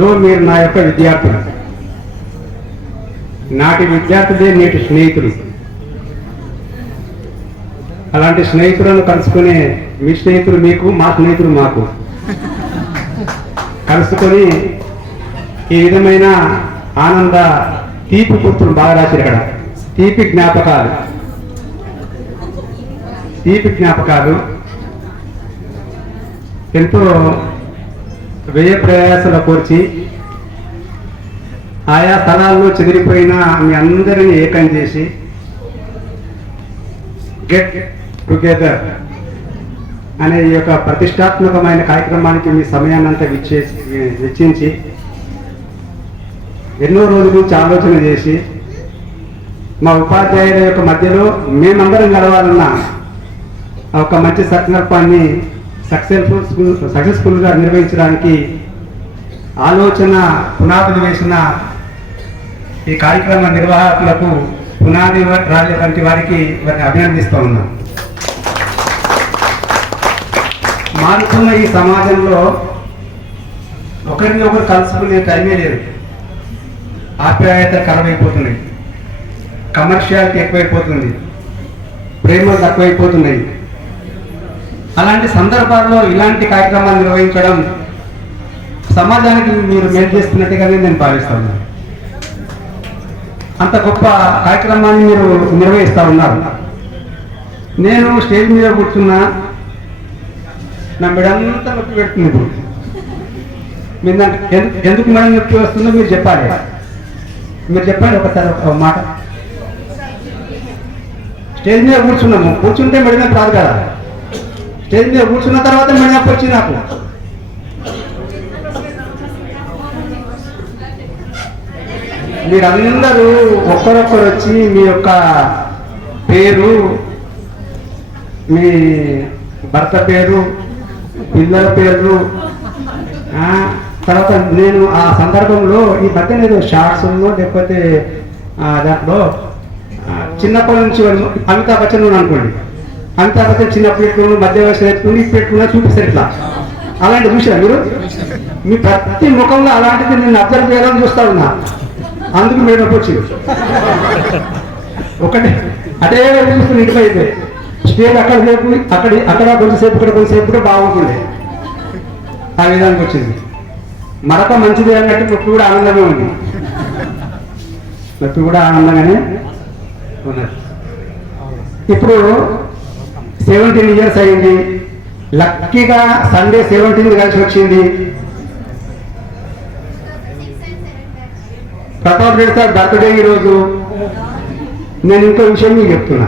లో మీరు నా యొక్క విద్యార్థులు, నాటి విద్యార్థులే నేటి స్నేహితులు. అలాంటి స్నేహితులను కలుసుకునే మీ స్నేహితులు మీకు, మా స్నేహితులు మాకు కలుసుకొని ఈ విధమైన ఆనంద తీపి గుర్తులు బాగా రాశారు ఇక్కడ. తీపి జ్ఞాపకాలు ఎంతో వ్యయ ప్రయాసాల కోర్చి ఆయా స్థలాల్లో చెదిరిపోయిన మీ అందరినీ ఏకం చేసి గెట్ టుగెదర్ అనే ఈ యొక్క ప్రతిష్టాత్మకమైన కార్యక్రమానికి మీ సమయాన్నంతా వెచ్చించి ఎన్నో రోజుల నుంచి ఆలోచన చేసి మా ఉపాధ్యాయుల యొక్క మధ్యలో మేమందరం కలవాలన్న ఒక మంచి సంకల్పాన్ని సక్సెస్ఫుల్గా నిర్వహించడానికి ఆలోచన పునాదులు వేసిన ఈ కార్యక్రమ నిర్వాహకులకు, పునాది రాజు వంటి వారికి వారిని అభినందిస్తూ ఉన్నాం. మారుతున్న ఈ సమాజంలో ఒకరిని ఒకరు కలుసుకునే టైమే లేదు. ఆప్యాయత కలవైపోతున్నాయి, కమర్షియాలిటీ ఎక్కువైపోతుంది, ప్రేమలు తక్కువైపోతున్నాయి. అలాంటి సందర్భాల్లో ఇలాంటి కార్యక్రమాలు నిర్వహించడం సమాజానికి మీరు మేలు చేస్తున్నట్టుగానే నేను భావిస్తాను. అంత గొప్ప కార్యక్రమాన్ని మీరు నిర్వహిస్తూ ఉన్నారు. నేను స్టేజ్ మీద కూర్చున్నా, నా మెడంతా నొప్పి పెడుతుంది. ఇప్పుడు మీరు ఎందుకు మెడ నొప్పి వస్తుందో మీరు చెప్పాలి. మీరు చెప్పండి ఒకసారి ఒక మాట. స్టేజ్ మీద కూర్చున్నాము, కూర్చుంటే మెడ నొప్పి రాదు కదా. స్టేజ్ మీద కూర్చున్న తర్వాత మెడ నొప్పి వచ్చింది నాకు. మీరందరూ ఒక్కరొక్కరు వచ్చి మీ యొక్క పేరు, మీ భర్త పేరు, పిల్లల పేర్లు, తర్వాత నేను ఆ సందర్భంలో ఈ మధ్య నేను షార్ట్స్లో లేకపోతే దాంట్లో చిన్నప్పటి నుంచి అమితాబ్ బచ్చన్ అనుకోండి, అమితాబ్ బచ్చన్ చిన్నప్పుడు పెట్టుకుని మధ్య వయసు పెట్టుకుని పెట్టుకున్నా చూపిస్తారు ఇట్లా. అలాంటి చూసారా మీరు? మీ ప్రతి ముఖంలో అలాంటిది నేను అబ్జర్వ్ చేయాలని చూస్తా ఉన్నా. అందుకు మీరు వచ్చింది ఒకటి అదే చూసుకుని ఇంట్లో అయితే స్టేజ్ అక్కడ సేపు అక్కడ కొంచెంసేపు ఇక్కడ కొంచెంసేపు కూడా బాగుంటుండే. ఆ విధానికి వచ్చింది. మరొక మంచిది అన్నట్టు నొప్పి కూడా ఆనందంగా ఉంది. నొప్పి కూడా ఆనందంగానే ఉన్నది. ఇప్పుడు 17 ఇయర్స్ అయింది. లక్కీగా సండే 17 కలిసి వచ్చింది. ప్రతాప్ రెడ్డి సార్ బర్త్డే ఈరోజు. నేను ఇంకో విషయం మీకు చెప్తున్నా.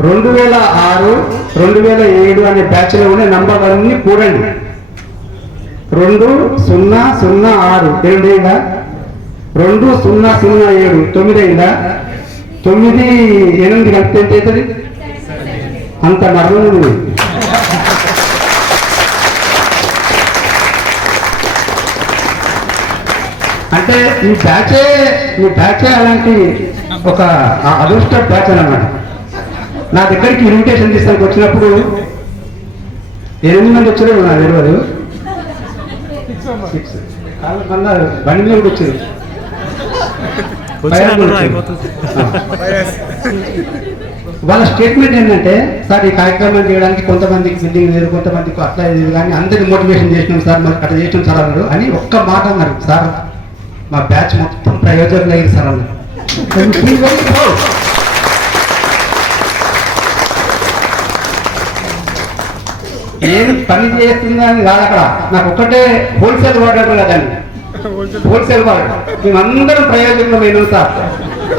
2006, 2007 అనే బ్యాచ్లో ఉండే నంబర్లన్నీ కూడండి. 2006 2 అయిందా? 2007 9 అయిందా? 9 8 కలిపితే ఎంత అవుతుంది? అంత మరణం ఉంది. అంటే ఈ బ్యాచే అలాంటి ఒక అదృష్ట బ్యాచ్ అన్నమాట. నా దగ్గరికి ఇన్విటేషన్ తీసుకోనికి వచ్చినప్పుడు 8 మంది వచ్చారు. నాకు తెలియదు. 6 బండి మీద కూడా వచ్చారు. వాళ్ళ స్టేట్మెంట్ ఏంటంటే, సార్ ఈ కార్యక్రమం చేయడానికి కొంతమందికి బిల్డింగ్ లేదు, కొంతమందికి అట్లా లేదు, కానీ అందరినీ మోటివేషన్ చేసినాం సార్, మరి అట్లా చేసినాం సార్ అన్నారు. అని ఒక్క మాట అన్నారు. సార్ మా బ్యాచ్ మొత్తం ప్రయోజనం లేదు సార్ అన్నారు. ఏం పని చేస్తుందని కాదు అక్కడ. నాకు ఒక్కటే హోల్సేల్ వాడారు కదండి, హోల్సేల్ వాడు. మేమందరం ప్రయోజనమైన సార్.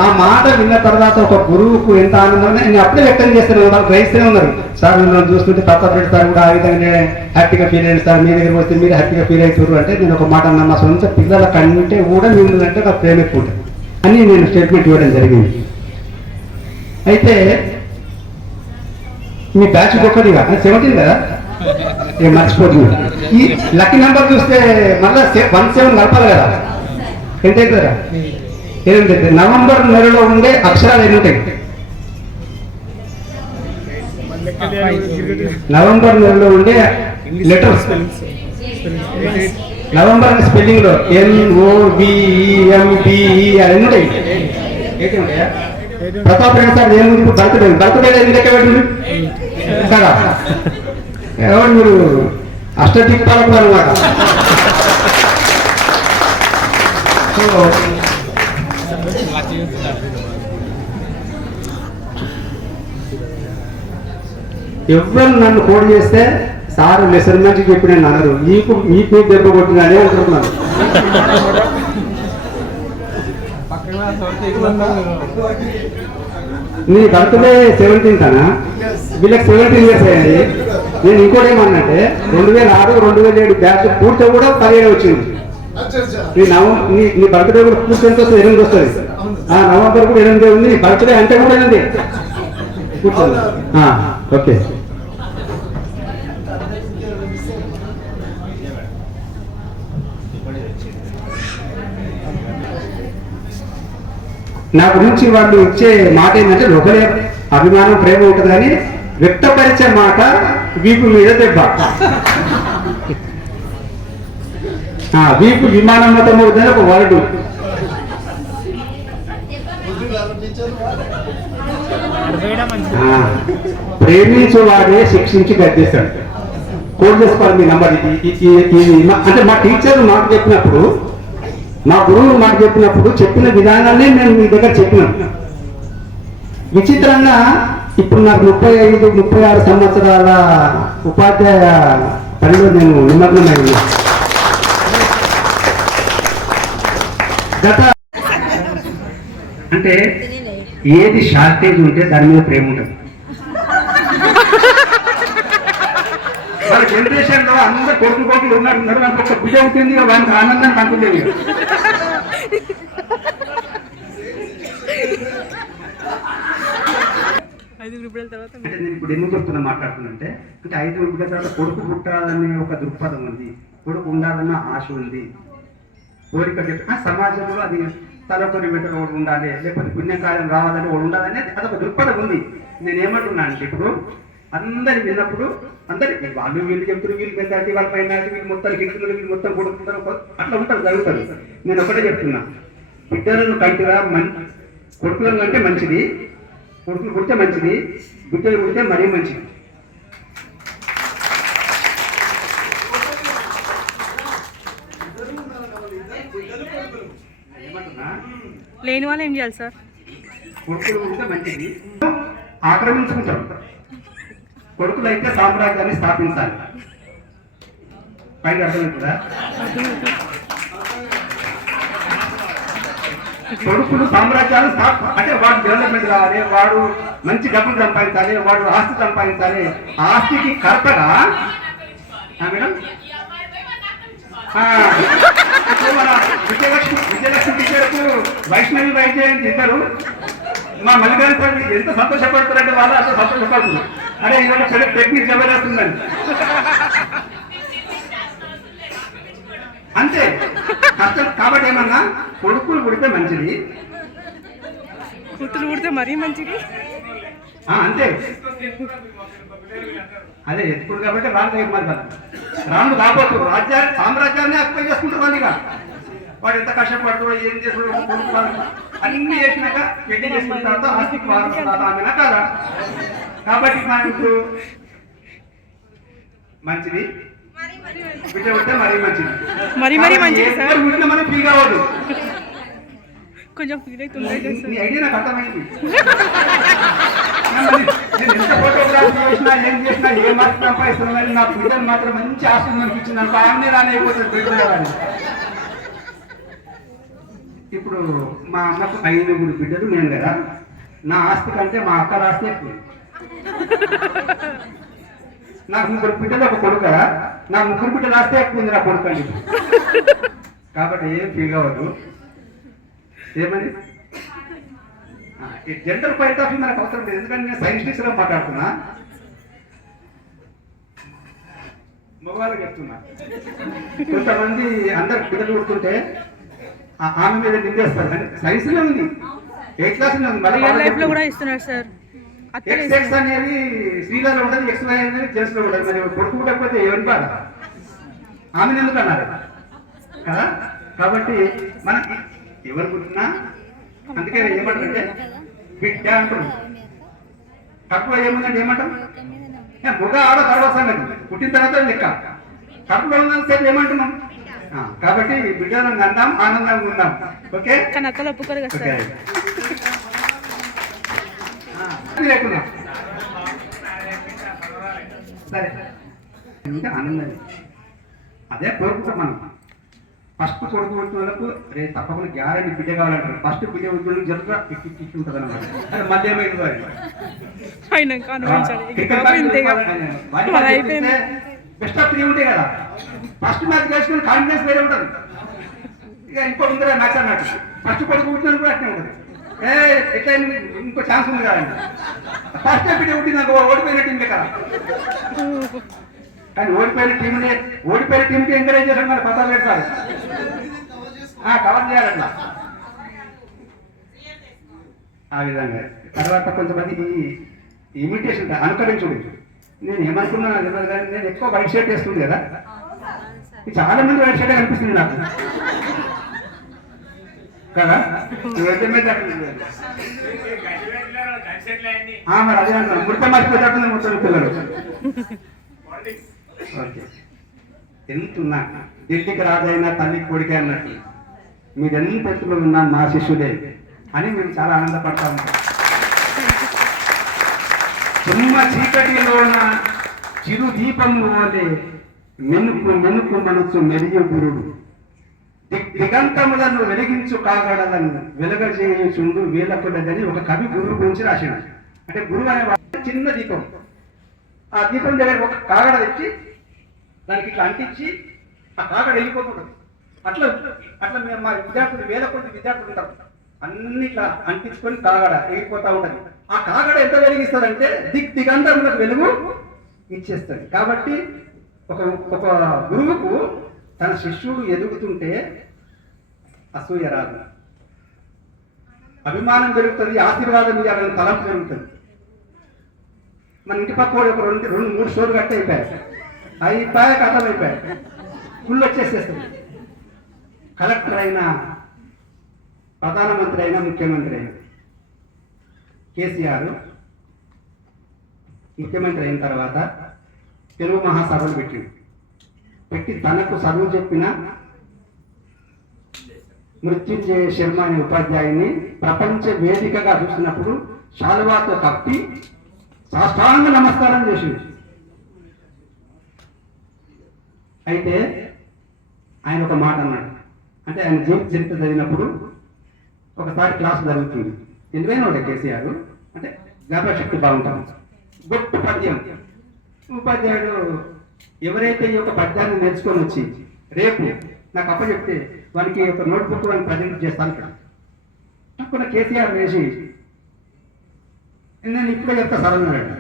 ఆ మాట విన్న తర్వాత ఒక గురువుకు ఎంత ఆనందం నేను అప్పుడే వ్యక్తం చేస్తాను. వాళ్ళు గ్రహిస్తూనే ఉన్నారు. సార్ మిమ్మల్ని చూస్తుంటే ప్రతాప్ రెడ్డి సార్ కూడా ఆ విధంగా హ్యాపీగా ఫీల్ అయ్యింది సార్, మీ దగ్గరికి వస్తే మీరు హ్యాపీగా ఫీల్ అవుతారు అంటే నేను ఒక మాట అన్నా, మా సొంత పిల్లల కంటే కూడా మిమ్మల్ని అంటే నాకు ప్రేమ ఎక్కువ ఉంటుంది అని నేను స్టేట్మెంట్ ఇవ్వడం జరిగింది. అయితే మీ బ్యాచ్ ఒక్కటిగా 17 కదా, ఏం మర్చిపోతుంది. ఈ లక్కీ నెంబర్ చూస్తే మళ్ళీ 17 నడపాలి కదా. ఎంత అవుతారా? 8. నవంబర్ నెలలో ఉండే అక్షరాలు ఎన్ని ఉంటాయి? నవంబర్ నెలలో ఉండే లెటర్స్ నవంబర్ అనే స్పెల్లింగ్ లో NOVEMBE అని ఉంటాయి. ఏంటి ఉంటాయా? ప్రతాప్ రెడ్డి సార్ ఏముంది బర్త్డే ఎందుకు ఎక్కడ పెట్టింది కదా ఎవరు మీరు అష్టదిక్పాలకు అనమాట. సో ఎవరు నన్ను కోడ్ చేస్తే సార్ లెసన్ మంచి చెప్పి నేను అన్నారు మీకు దెబ్బ కొట్టినని అంటున్నాను. నీ బర్త్డే 17th అనా? వీళ్ళకి 17 years అయ్యింది. నేను ఇంకోటి ఏమన్నంటే 2006, 2007 బ్యాచ్ పూర్తి కూడా 17 వచ్చింది. నీ బర్త్డే కూడా పూర్తి ఎంత వస్తుంది? 8 వస్తుంది. నవంబర్ కూడా 8 ఉంది. నీ బర్త్డే అంటే కూడా 8 కూర్చోండి. ఓకే. నా గురించి వాళ్ళు ఇచ్చే మాట ఏంటంటే ఒకరే అభిమానం ప్రేమ ఉంటుంది కానీ వ్యక్తపరిచే మాట వీపు మీద దెబ్బ. వీపు విమానం మతం అవుతుంది ఒక వర్డు. ప్రేమించేవాడే శిక్షించి గద్దేశాడు. కోడ్ చేసుకోవాలి మీ నంబర్. అంటే మా టీచర్ మాకు చెప్పినప్పుడు, మా గురువు మాకు చెప్పినప్పుడు చెప్పిన విధానాన్ని నేను మీ దగ్గర చెప్పినాను. విచిత్రంగా ఇప్పుడు నాకు 35, 36 సంవత్సరాల ఉపాధ్యాయ పనిలో నేను నిమగ్నమైంది. గత అంటే ఏది షార్టేజ్ ఉంటే దాని మీద ప్రేమ ఉంటుంది. వాళ్ళ జనరేషన్ లో అందరూ కొడుకులు ఉన్నారు. నాకు ఒక బిడ్డ ఉంటుంది, వానికి ఆనందాన్ని పంపుతుంది. అంటే నేను ఇప్పుడు ఎందుకు చెప్తున్నా మాట్లాడుతున్నంటే, అంటే 5 బిడ్డ తర్వాత కొడుకు పుట్టాలనే ఒక దృక్పథం ఉంది, కొడుకు ఉండాలన్న ఆశ ఉంది, కోరిక చెప్పిన సమాజంలో అది తలకొని బిడ్డలు ఒకటి ఉండాలి, లేకపోతే పుణ్యకార్యం రావాలని ఒకటి ఉండాలని అదొక దృక్పథం ఉంది. నేను ఏమంటున్నా అంటే ఇప్పుడు అందరు విన్నప్పుడు అందరికి వాళ్ళు వీళ్ళు చెప్తారు, వీళ్ళు పెద్ద వాళ్ళ పైన వీళ్ళు మొత్తం హిందువులు వీళ్ళు మొత్తం కొడుకుంటారు, అట్లా ఉంటారు, జరుగుతారు. నేను ఒకటే చెప్తున్నా, బిడ్డలను కంటిగా కొడుకులను కంటే మంచిది, కొడుకులు పుడితే మంచిది, బిడ్డలు పుడితే మరీ మంచిది. లేని వాళ్ళు ఏం చేయాలి సార్? కొడుకులు పుడితే మంచిది, ఆక్రమించుకుంటారు. కొడుకులు అయితే సామ్రాజ్యాన్ని స్థాపించాలి. పైకి అర్థమవుతుందా? కొడుకులు సామ్రాజ్యాలు అంటే వాడు డెవలప్మెంట్ కావాలి, వాడు మంచి డబ్బులు సంపాదించాలి, వాడు ఆస్తి సంపాదించాలి. ఆస్తికి కర్తగా మేడం మన విజయలక్ష్మి టీచర్కు వైష్ణవి వైద్యం ఇద్దరు మా మల్లికార్జున సార్ ఎంత సంతోషపడుతున్నారంటే వాళ్ళు అంత సంతోషపడుతున్నారు. అరే ఇవాళ చెడు టెక్నిక్ జబర్దస్తుందని అంతే కష్టం. కాబట్టి ఏమన్నా కొడుకులు పుడితే మంచిది, కూతురు పుడితే మరీ మంచిది. అంతే. అదే ఎత్తుకుడు కాబట్టి రాళ్ళు మరి రాళ్ళు కాకపోతు సామ్రాజ్యాన్ని అక్వై చేసుకుంటారు. వాళ్ళుగా వాడు ఎంత కష్టపడుతుందో ఏం చేస్తున్నాడు అన్ని చేసినాక పెళ్లి చేసుకున్న తర్వాత ఆస్తికి ఆమెనా కాదా? కాబట్టి మనకు మంచిది, బిడ్డ ఉంటే మరీ మంచిది, మనం ఫీల్ కావద్దు. కొంచెం ఫీల్ అవుతుంది. నీ ఐడియా నాకు అర్థమైంది. నేను ఎంత ఫోటోగ్రాఫీ చేసినా ఏం చేసినా ఏ మార్క్ సంపాదిస్తున్నా కానీ నా బిడ్డను మాత్రం మంచి ఆస్తి అనిపించింది. నాకు ఆమె రానైపోతుంది బిడ్డని. ఇప్పుడు మా అమ్మకు 5 బిడ్డలు నేను కదా, నా ఆస్తి కంటే మా అక్క ఆస్తి ఎక్కువ. నాకు 3 బిడ్డలు ఒక కొడుకు కదా, నా 3 బిడ్డలు ఆస్తి ఎక్కువ ఉంది నా కొడుకు అండి. కాబట్టి ఏం ఫీల్ అవ్వదు. ఏమని జెండర్ పాయింట్ ఆఫ్ వ్యూ నాకు అవసరం లేదు, ఎందుకంటే నేను సైన్స్ టీచర్గా మాట్లాడుతున్నా, మగవాళ్ళకి చెప్తున్నా. కొంతమంది అందరు పిల్లలు కొడుతుంటే ఆమె మీద నిందేస్తారు, కానీ సైన్స్ లో ఉంది, 8th క్లాస్ లో ఉంది. మళ్ళీ ఎక్స్ అనేది స్త్రీలలో ఉండదు, XY అనేది జెంట్స్ లో ఉండదు. మరి కొడుకు లేకపోతే ఎవరి బాధ? ఆమెను ఎందుకు అన్నారు? కదా. కాబట్టి మనకి ఎవరు పుట్టినా అందుకే ఏమంటారంటే బిడ్డ అంటారు. తక్కువ ఏముందంటే ఏమంటాం మొగ ఆడ తర్వాత సంగతి, పుట్టిన తర్వాత లెక్క. కడుపులో ఉన్న సేపు ఏమంటున్నాం. కాబట్టి బిడ్డను అందాం, ఆనందంగా ఉందాం. ఓకే కానీ అక్కలు ఒప్పుకోరు కదా సార్. లేకున్నా సరే ఇంకా ఆనందం అదే కోరుకుంటాం మనం. ఫస్ట్ కొడుకు వచ్చిన వాళ్ళకు రేపు తప్పకుండా గ్యారెంటీ బిడ్డ కావాలంటారు. ఫస్ట్ బిడ్డ వచ్చిన జరుగుగా ఇచ్చి ఉంటుంది అన్నమాట. మళ్ళీ ఏమైంది అయినాక అనుభవించాలి. అయిపోయింది. బెస్ట్ ఆఫ్ 3 ఉంటాయి కదా. ఫస్ట్ మ్యాచ్ గెలుచుకుని కాన్ఫిడెన్స్ వేరే ఉంటుంది. ఇక ఇంకో ఉందిరా మ్యాచ్ అన్నట్టు ఫస్ట్ కొడుకు పుట్టిన కూడా అట్నే ఉంటుంది. ఎట్లా ఇంకో ఛాన్స్ ఉంది కదండి. ఫస్ట్ బిడ్డ పుట్టింది నాకు ఓడిపోయిన టీం కదా. కానీ ఓడిపోయిన టీంకి ఎంకరేజ్ చేసాం మరి పతాలు పెడతారు. కవర్ చేయాలి అట్లా ఆ విధంగా. తర్వాత కొంతమంది ఇమిటేషన్ అనుకరించుడు. నేను ఏమనుకున్నాను తెలియదు కానీ నేను ఎక్కువ వైట్ షర్ట్ వేస్తుంది కదా. చాలా మంది వైట్ షర్ట్ కనిపిస్తుంది నాకు కదా. మరి అదే అంటున్నాను, ముడత మర్చిపోయేటట్టుంది మొత్తం పిల్లలు. ఓకే ఎంతున్నా ఢిల్లీకి రాజైనా తల్లికి కొడుకే అన్నట్టు మీరు ఎంత ఎత్తులో ఉన్నా మా శిష్యుడే అని మేము చాలా ఆనందపడతాము. తుమ్మ చీకటిలో ఉన్న చిరు దీపము వలె మెనుకు మెనుకు మనసు మెరియ గురుడు దిగంతములను వెలిగించు కాగడలను వెలగజేయుచుండు వేలకుడదని ఒక కవి గురువు గురించి రాశాడు. అంటే గురువు అనే చిన్న దీపం, ఆ దీపం దగ్గర ఒక కాగడ తెచ్చి దానికి ఇట్లా అంటించి ఆ కాగడ వెళ్ళిపోతుంది. అట్లా అట్లా మేము మా విద్యార్థులు వేల కొద్ది విద్యార్థులు ఉంటారు. అన్ని ఇట్లా అంటించుకొని కాగడ ఎగిరిపోతూ ఉంటుంది. ఆ కాగడ ఎంత వెలిగిస్తుందంటే దిగంతములకు వెలుగు ఇచ్చేస్తుంది. కాబట్టి ఒక గురువుకు తన శిష్యుడు ఎదుగుతుంటే అసూయ రాదు, అభిమానం పెరుగుతుంది, ఆశీర్వాదం ఇవ్వాలని తలంపు పెరుగుతుంది. మన ఇంటి పక్క ఒక 2-3 షోలు కట్టి అయిపోయాక అర్థమైపోయాయి, ఫుల్ వచ్చేసేస్తుంది. కలెక్టర్ అయినా, ప్రధానమంత్రి అయినా, ముఖ్యమంత్రి అయినా, కేసీఆర్ ముఖ్యమంత్రి అయిన తర్వాత తెలుగు మహాసభలు పెట్టి తనకు చదువు చెప్పిన మృత్యుంజయ శర్మ అనే ఉపాధ్యాయుని ప్రపంచ వేదికగా చూసినప్పుడు శాలువాతో కప్పి సాష్టాంగ నమస్కారం చేసింది. అయితే ఆయన ఒక మాట అన్నాడు. అంటే ఆయన జీవిత చరిత్ర చదివినప్పుడు ఒకసారి క్లాస్ జరుగుతుంది. ఎందుకైనా ఒకటి కేసీఆర్ అంటే జ్ఞాపకశక్తి బాగుంటుంది. గొప్ప పద్యం ఉపాధ్యాయుడు ఎవరైతే ఈ యొక్క పద్యాన్ని నేర్చుకొని వచ్చి రేపు నాకు అప్పచెప్తే వానికి ఒక నోట్బుక్ వాడిని ప్రజెంట్ చేస్తాను కదా. అనుకున్న కేసీఆర్ వేసి నేను ఇప్పుడే చెప్తా సార్ అన్నాడు.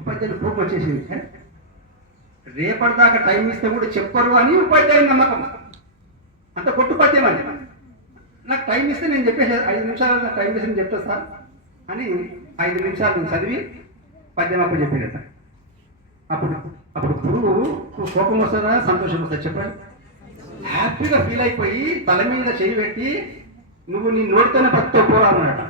ఉపాధ్యాయుడు కోపం వచ్చేసింది. రేపటిదాకా టైం ఇస్తే కూడా చెప్పరు అని ఉపాధ్యాయుని నమ్మకం. అంత కొట్టు పద్యం అని. నాకు టైం ఇస్తే నేను చెప్పేసి 5 నిమిషాలు నాకు టైం ఇస్తే నేను చెప్తా సార్ అని 5 నిమిషాలు నేను చదివి పద్యం అప్పుడు చెప్పేట. అప్పుడు గురువు కోపం వస్తుందా సంతోషం వస్తుందా చెప్పండి. హ్యాపీగా ఫీల్ అయిపోయి తల మీద చేయి పెట్టి నువ్వు నీ నోటితోనే పత్తో పోరా అన్నాడు.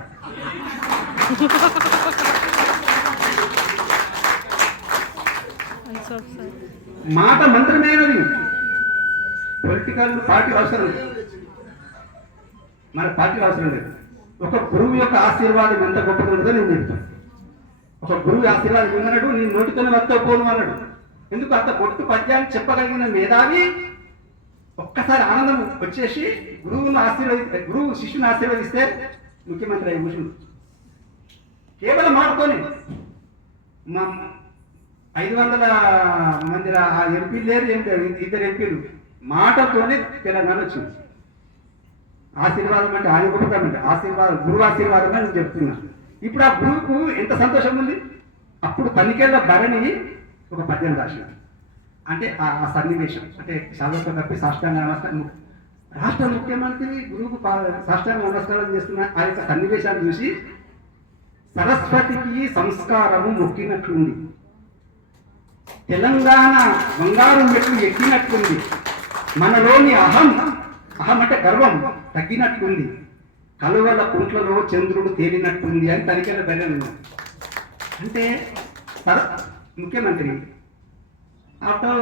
మాట మంత్రమైనది. పొలిటికల్ పార్టీ అవసరం లేదు, మన పార్టీ అవసరం లేదు. ఒక గురువు యొక్క ఆశీర్వాదం ఎంత గొప్పగా ఉంటుందో నేను చెప్తాను. ఒక గురువు ఆశీర్వాదం ఉందన్నాడు, నీ నోటితోనే వస్తో పోను అన్నాడు. ఎందుకు అంత కొట్టు పద్యాన్ని చెప్పగలిగిన మేధావి ఒక్కసారి ఆనందం వచ్చేసి గురువు శిష్యుని ఆశీర్వదిస్తే ముఖ్యమంత్రి అయ్యే కూర్చుంది. కేవలం మాటతోనే 500 మంది ఎంపీలు లేరు, 2 ఎంపీలు మాటతోనే తెలంగాణ వచ్చింది. ఆశీర్వాదం అంటే ఆయన గొప్పతనం అంటే ఆశీర్వాదం, గురువు ఆశీర్వాదం అని నేను చెప్తున్నాను. ఇప్పుడు ఆ గురువుకు ఎంత సంతోషం ఉంది. అప్పుడు తనిఖీల భరణి ఒక పద్యం రాశాడు. అంటే ఆ సన్నివేశం అంటే శాలతో తప్పి సాష్టాంగ నమస్కారం, రాష్ట్ర ముఖ్యమంత్రి గురువుకు సాష్టాంగ నమస్కారం చేస్తున్న ఆ యొక్క సన్నివేశాన్ని చూసి సరస్వతికి సంస్కారము మొక్కినట్లుంది, తెలంగాణ బంగారు మెట్లు ఎక్కినట్లుంది, మనలోని అహం అంటే గర్వం తగ్గినట్టుంది, కలువల కుంట్లలో చంద్రుడు తేలినట్టుంది అని తనిఖీల ధైర్యం అంటే ముఖ్యమంత్రి ఆఫ్టర్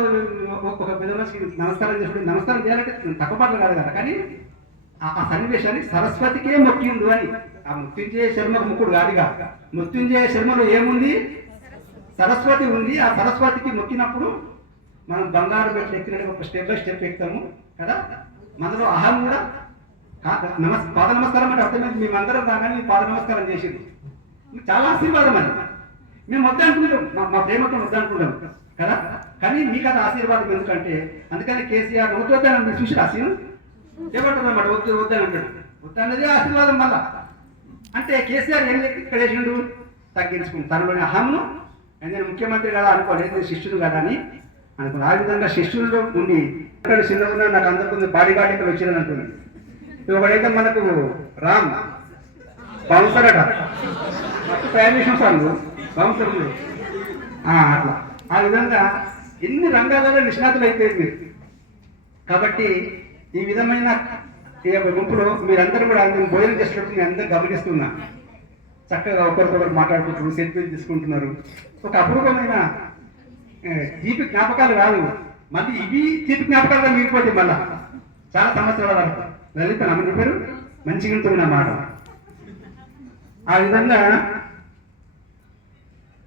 ఒక పెద్ద మనిషికి నమస్కారం చేసుకుని నమస్కారం చేయాలంటే తక్కువ పాటలు కాదు కదా, కానీ ఆ సన్నివేశాన్ని సరస్వతికే మొక్కిండు అని. ఆ మృత్యుంజయ శర్మకు ముక్కుడు కాదుగా, మృత్యుంజయ శర్మలో ఏముంది? సరస్వతి ఉంది. ఆ సరస్వతికి మొక్కినప్పుడు మనం బంగారు పెట్టి ఎక్కినట్టు ఒక స్టెప్ బై స్టెప్ ఎక్కుతాము కదా. మనలో అహం కూడా పాద నమస్కారం అంటే అర్థమైంది. మేమందరం రాగానే పాద నమస్కారం చేసింది చాలా ఆశీర్వాదం అని మేము వద్దనుకుంటాం, మా ప్రేమతో వద్దనుకుంటాం కదా. కానీ మీకు అది ఆశీర్వాదం ఎందుకంటే అందుకని కేసీఆర్ వద్దని చూసి రాసిన ఏమంటారు అన్నమాట, వద్దని అంటాడు. వద్దన్నది ఆశీర్వాదం వల్ల అంటే కేసీఆర్ ఏం చెప్పి ఇక్కడ వేసిండు, తగ్గించుకుంది తనలోని అహంను. నేను ముఖ్యమంత్రి కదా అనుకోలేదు, నేను శిష్యుడు కదా అని అనుకున్నాను. ఆ విధంగా శిష్యుల్లో ఉండి ఇక్కడ చిన్నగా నాకు అందరికీ బాడీ గార్డ్ ఇక్కడ వచ్చిందని అంటుంది. ఒకడైతే మనకు రామ్ బౌన్సర్ అట, తయారు చేసిన సార్లు బౌన్సర్లు అట్లా. ఆ విధంగా ఎన్ని రంగాలలో నిష్ణాతులు అయిపోయింది. కాబట్టి ఈ విధమైన గుంపులో మీరందరూ కూడా నేను భోజనం చేసినప్పుడు నేను అందరూ గమనిస్తున్నా, చక్కగా ఒకరికొకరు మాట్లాడుకుంటున్నారు, సెల్ఫీలు తీసుకుంటున్నారు. ఒక అపూర్వమైన తీపి జ్ఞాపకాలు కాదు, మళ్ళీ ఇవి తీపి జ్ఞాపకాలుగా మిగిలిపోతే మళ్ళా చాలా సంవత్సరాల వరకు. లలిత నమ్మ పేరు మంచిగా ఉంటుంది మాట. ఆ విధంగా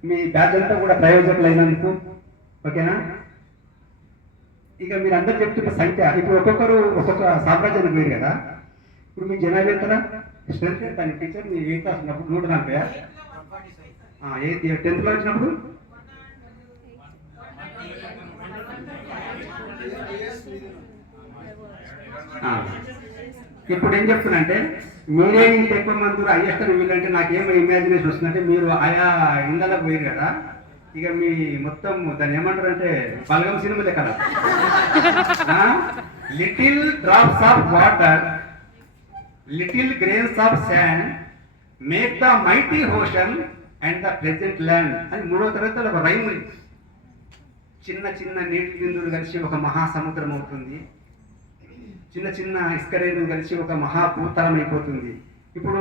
మీ బ్యాచ్ అంతా కూడా ప్రయోజకులు అయినందుకు ఓకేనా. ఇక మీరు అందరు చెప్తున్న సంఖ్య ఇప్పుడు ఒక్కొక్కరు ఒక్కొక్క సామ్రాజ్యానికి పోయారు కదా. ఇప్పుడు మీ జనాలు ఎంతనా స్ట్రెంత్ దాని టీచర్ మీ 8th క్లాస్ ఉన్నప్పుడు 140, 10th వచ్చినప్పుడు ఇప్పుడు ఏం చెప్తున్నా అంటే మీరే ఇంత ఎక్కువ మంది హైయెస్ట్ అని వీళ్ళంటే నాకేం ఇమాజినేషన్ వస్తుందంటే మీరు ఆయా ఇండ్లకు పోయారు కదా. ఇక మీ మొత్తం దాన్ని ఏమంటారు అంటే బలగం సినిమాలే కదా. Little drops of water, little grains of sand make the mighty ocean and the present land అని 3వ తరగతిలో ఒక రైమ్. చిన్న చిన్న నీటి బిందువులు కలిసి ఒక మహాసముద్రం అవుతుంది, చిన్న చిన్న ఇసుకరేణులు కలిసి ఒక మహాభూతలం అయిపోతుంది. ఇప్పుడు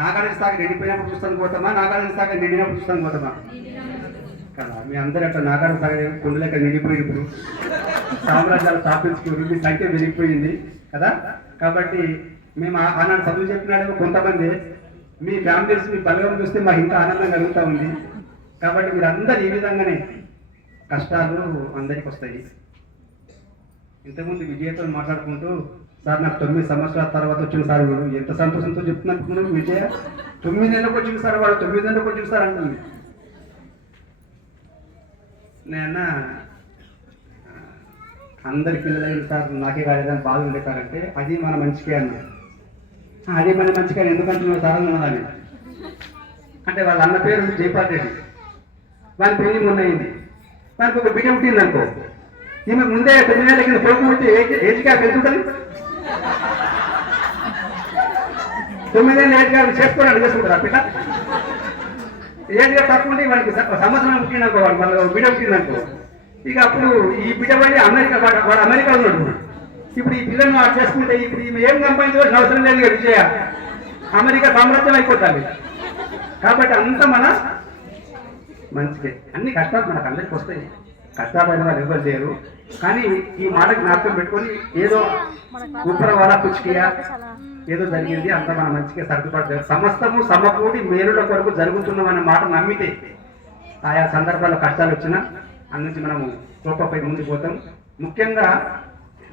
నాగార్జున సాగర్ ఎండిపోయినప్పుడు చూస్తాను పోతామా, నాగార్జున సాగర్ నిండినప్పుడు చూస్తాను పోతామా కదా. మీ అందరూ అట్లా నాగార్జున సాగర్ కొండలెక్క నిండిపోయినప్పుడు సామ్రాజ్యాలు స్థాపించుకోరు, మీ సంఖ్య పెరిగిపోయింది కదా. కాబట్టి మేము ఆనాడు చదువు చెప్పినాడేమో కొంతమంది, మీ ఫ్యామిలీస్ మీ బలగం చూస్తే మాకు ఇంకా ఆనందం కలుగుతూ ఉంది. కాబట్టి మీరు అందరు ఈ విధంగానే కష్టాలు అందరికి వస్తాయి. ఇంతకుముందు విజయతో మాట్లాడుకుంటూ సార్ నాకు 9 సంవత్సరాల తర్వాత వచ్చిన సార్ వీడు ఎంత సంతోషంతో చెప్తున్నట్టున్నాడు. విజయ 9 నెలలకు వచ్చింది సార్, వాడు 9 నెలలకు వచ్చింది సార్ అంటుంది. నేను అందరి పిల్లలైన సార్ నాకే కాలేదని బాధ ఉండే సార్ అంటే అది మన మంచికే అన్నా. అదే మన మంచిగా ఎందుకంటున్నావు సార్ అన్నదాన్ని అంటే వాళ్ళ అన్న పేరు జైపాల్ రెడ్డి, వాని పెళ్లి మొన్న అయింది, వానికి ఒక బిడ్డ పుట్టింది అనుకో. ఈమె ముందే 9 నెలల కింద కొడుకు పుట్టి ఏజ్ గ్యాప్ ఎంత ఉంటుంది? 9 ఏళ్ళ ఏజ్ గ్యాప్ చేసుకోవడానికి చేసుకుంటారు ఆ పిల్ల. ఏజ్ గ్యాప్ తక్కువ ఉంటే వాడికి సంవత్సరం పుట్టిందనుకో, వాడు మళ్ళీ బిడ్డ పుట్టిందనుకో. ఇక అప్పుడు ఈ బిడ్డ పోయి అమెరికా, వాడు అమెరికాలో ఉన్నాడు. ఇప్పుడు ఈ పిల్లని వాడు చేసుకుంటే ఇప్పుడు ఈమె ఏం సంపాదించవలసిన అవసరం లేదు ఇక విజయ, అమెరికా సామ్రాజ్యం అయిపోతుంది. కాబట్టి అంత మన మంచిగా అన్ని కష్టాలు మనకు అందరికి వస్తాయి, కష్టాలైన వాళ్ళు ఎవరు లేరు. కానీ ఈ మాటకి జ్ఞాపకం పెట్టుకొని ఏదో ఉత్తర వాళ్ళ పుచ్చికియా ఏదో జరిగింది అంత మన మంచిగా సర్దుబాటు సమస్తము సమకూడి మేలుల కొరకు జరుగుతున్నామన్న మాట నమ్మితే ఆయా సందర్భాల్లో కష్టాలు వచ్చినా అన్నించి మనము కోపపై ముందుకు పోతాం. ముఖ్యంగా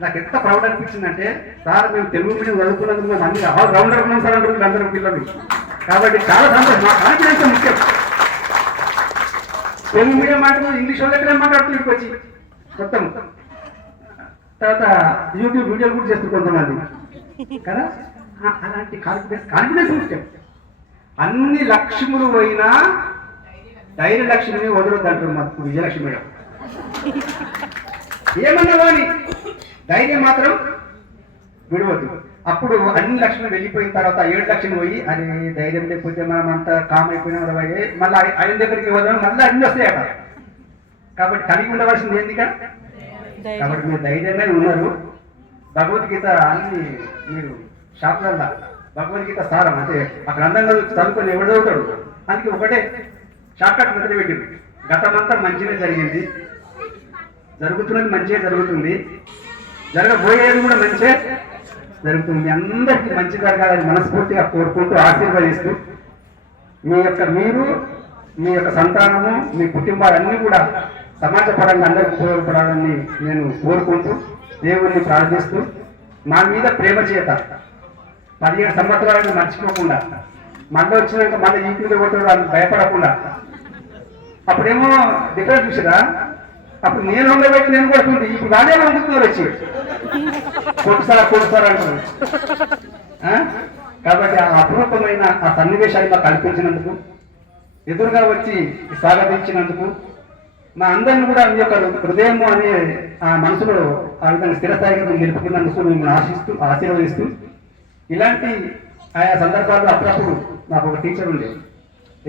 నాకు ఎంత ప్రౌడ్ అనిపించిందంటే సార్ మేము తెలుగు మీడియం చదువుకున్నందుకు మేము అన్ని ఆల్ రౌండర్ ఉన్నాం సార్ అంటారు అందరూ పిల్లలు. కాబట్టి చాలా సంతోషం, మా కాన్ఫిడెన్స్ ముఖ్యం. తెలుగు మీడియం మాట్లాడుతూ ఇంగ్లీష్ వాళ్ళకి మాట్లాడుతూ ఇక్కడికి వచ్చి మొత్తం తర్వాత యూట్యూబ్ వీడియోలు కూడా చేస్తారు కొంతమంది కదా. అలాంటి కాన్ఫిడెన్స్ ముఖ్యం. అన్ని లక్ష్ములు పోయినా ధైర్య లక్ష్మిని వదలొద్దు అంటారు మా విజయలక్ష్మి మేడం. ఏమన్నా కానీ ధైర్యం మాత్రం విడవద్దు. అప్పుడు అన్ని లక్షలు వెళ్ళిపోయిన తర్వాత 7 లక్షలు పోయి అది ధైర్యం లేకపోతే మనం అంతా కామ్ అయిపోయినా పోయి మళ్ళీ ఆయన దగ్గరికి పోదాం మళ్ళీ అన్ని వస్తాయట. కాబట్టి కలిగి ఉండవలసింది ఏంది? కాబట్టి మీరు ధైర్యంగా ఉన్నారు. భగవద్గీత అన్ని మీరు షాప్లల్లా భగవద్గీత సారం అంటే అక్కడ అందంగా చదువుకొని ఎవడు చదువుతాడు. అందుకే ఒకటే షార్ట్ కట్ మెథడ్ పెట్టింది. గతమంతా మంచిగా జరిగింది, జరుగుతున్నది మంచిగా జరుగుతుంది, జరగబోయేది కూడా మంచిగా జరుగుతుంది. అందరికీ మంచి జరగాలని మనస్ఫూర్తిగా కోరుకుంటూ ఆశీర్వదిస్తూ మీరు మీ యొక్క సంతానము మీ కుటుంబాలన్నీ కూడా సమాజపరంగా అందరికీ ఉపయోగపడాలని నేను కోరుకుంటూ దేవుణ్ణి ప్రార్థిస్తూ మా మీద ప్రేమ చేత 17 సంవత్సరాలను మర్చిపోకుండా మళ్ళీ వచ్చినాక మళ్ళీ ఈ మీద కొట్టాడు అని భయపడకుండా. అప్పుడేమో డిఫరెంట్ చూసిరా, అప్పుడు నేను ఉండబెట్టి నేను కొడుతుంది, ఇప్పుడు వాళ్ళే వండుతున్నారు వచ్చి కొట్టుసారా అంటున్నారు. కాబట్టి ఆ అపూర్వమైన ఆ సన్నివేశాన్ని మాకు కల్పించినందుకు, ఎదురుగా వచ్చి స్వాగతించినందుకు, మా అందరిని కూడా మీ యొక్క హృదయం అనే ఆ మనసులో ఆ విధంగా స్థిరస్థాయిగా నిలుపుకున్నందుకు మిమ్మల్ని ఆశీర్వదిస్తూ ఇలాంటి ఆయా సందర్భాల్లో అప్పుడప్పుడు నాకు ఒక టీచర్ ఉండేది,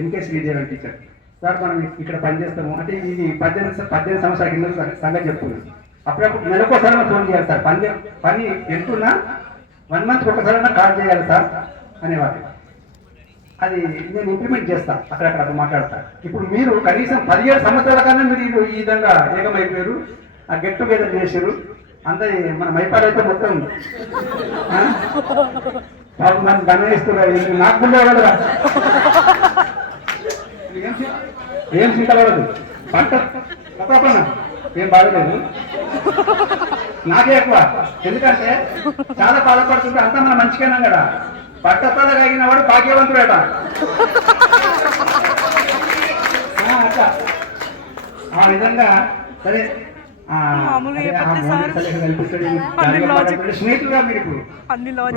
ఎన్కేసి విజయరావు టీచర్. సార్ మనం ఇక్కడ పనిచేస్తాము అంటే ఇది 18 సంవత్సరాల కింద సంగతి చెప్తున్నాను. అప్పుడప్పుడు నెలకోసారి ఫోన్ చేయాలి సార్, పని వెళ్తున్నా 1 మంత్ ఒకసారైనా కాల్ చేయాలి సార్ అనేవారు. అది నేను ఇంప్లిమెంట్ చేస్తాను, అక్కడక్కడ మాట్లాడతా. ఇప్పుడు మీరు కనీసం 17 సంవత్సరాల కన్నా మీరు ఈ విధంగా ఏకమైపోయారు, ఆ గెట్ టుగెదర్ చేశారు. అంతా మన మైపాడైతే మొత్తం బాబు మనం గమనిస్తున్నారు. నాకు కూడా వెళ్ళరా ఏం చింతపడదు, పంట తప్పన ఏం బాధలేదు, నాకే ఎక్కువ. ఎందుకంటే చాలా బాధపడుతుంటే అంతా మనం మంచిగానే కదా. పట్టతల కలిగిన వాడు భాగ్యవంతుడట. అట్లా ఆ విధంగా సరే స్నేహితులుగా మీరు ఇప్పుడు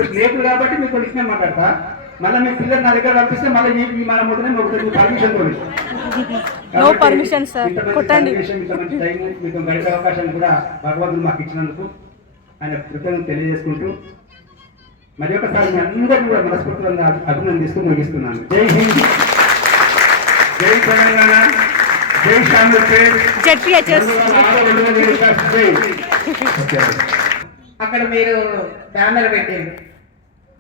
స్నేహితులు కాబట్టి మీకు కొలిసిన మాట్లాడతా. మళ్ళీ మీ పిల్లలు నా దగ్గర పంపిస్తే మళ్ళీ మన ముద్రనే పర్మిషన్ మీకు గడిపే అవకాశాన్ని కూడా భగవంతుడు మాకు ఇచ్చినందుకు ఆయన కృతజ్ఞతలు తెలియజేసుకుంటూ మరి ఒకసారి మీ అందరినీ కూడా మనస్ఫూర్తిగా అభినందిస్తూ ముగిస్తున్నాను. జై హింద్, జై తెలంగాణ, జై అక్కడ మీరు బ్యానర్ పెట్టారు,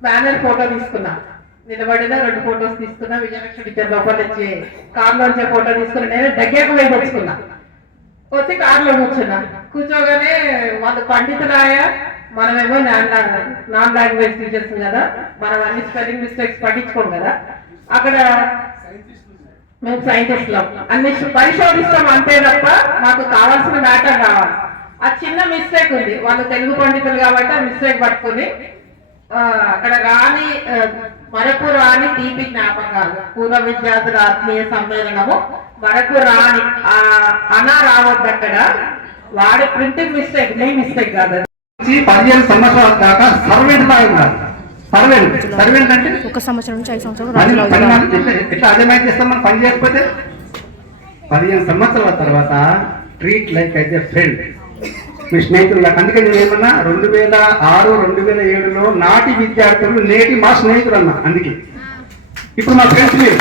బ్యానర్ ఫోటో తీసుకున్నా, నిలబడిన 2 ఫోటోస్ తీసుకున్నా. విజయలక్ష్మి టీచర్ లోపల వచ్చి కార్లో వచ్చే ఫోటో తీసుకున్నా. నేను దగ్గరకు పోయి వచ్చుకున్నా, వచ్చి కార్లో కూర్చోగానే వాళ్ళు పండితులాయా, మనమేమో నాన్ లాంగ్వేజ్ టీచర్స్ కదా, మనం అన్ని స్పెల్లింగ్ మిస్టేక్స్ పట్టించుకోం కదా. అక్కడ మేము సైంటిస్టులం, అన్ని పరిశోధిస్తాం అంతే తప్ప మాకు కావాల్సిన మ్యాటర్ రావాలి. ఆ చిన్న మిస్టేక్ ఉంది, వాళ్ళు తెలుగు పండితులు కాబట్టి ఆ మిస్టేక్ పట్టుకుని అక్కడ మరకు రాని తీపి జ్ఞాపకాలు పూర్వ విద్యార్థుల ఆత్మీయ సమ్మేళనము మరకు రాని రావద్దు. అక్కడ వాడి ప్రింటింగ్ మిస్టేక్, నీ మిస్టేక్ కాదు. 15 సంవత్సరాల దాకా సర్వెంట్ లాగా ఉన్నారు. సర్వెంట్ అంటే 1 సంవత్సరం నుంచి 5 సంవత్సరాలు ఎట్లా అర్థమైతే చేస్తాం మనం పని చేయకపోతే. 15 సంవత్సరాల తర్వాత ట్రీట్ లైక్ అయితే ఫ్రెండ్, మీ స్నేహితులు. అందుకే నేను ఏమన్నా 2006, 2007లో నాటి విద్యార్థులు నేటి మా స్నేహితులు అన్నా. అందుకే ఇప్పుడు మా ఫ్రెండ్స్ లేరు.